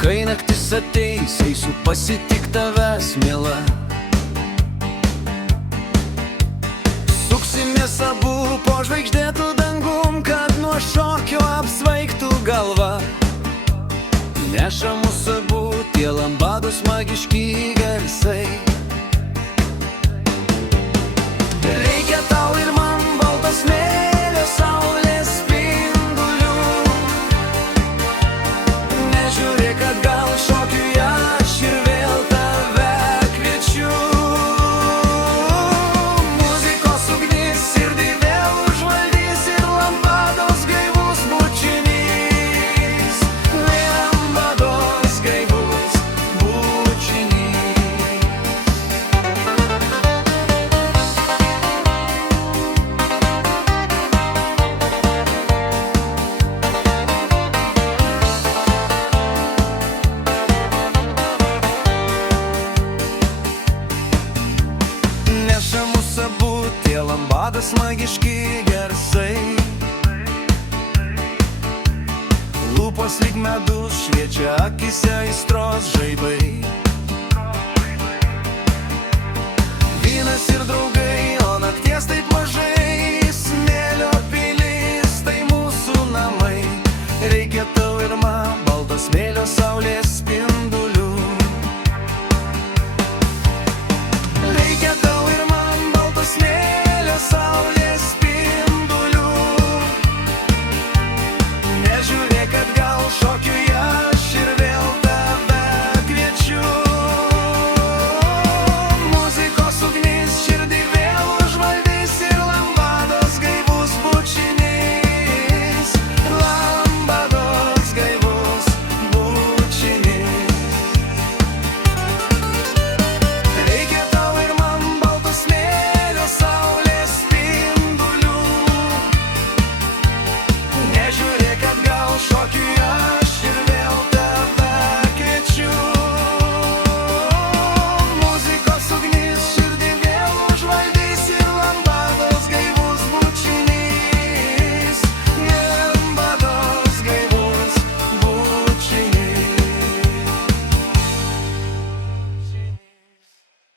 Kai naktis ateis, eisiu pasitik tavęs, miela. Suksimės abu po žvaigždėtų dangum, kad nuo šokio apsvaigtų galva. Neša mus abu tie lambadus magiški garsai. Reikia tau ir man balto smėlio, saulės spindulių. Nežiūrėk atgal, šokiui aš ir vėl tave kviečiu. Muzikos ugnis širdį vėl užvaldys ir lambados gaivus bučinys. Lambados gaivus bučinys. Neša mus abu tie lambadas magiški garsai. Lūpos lyg medus, šviečia akise aistros žaibai. Vynas ir draugas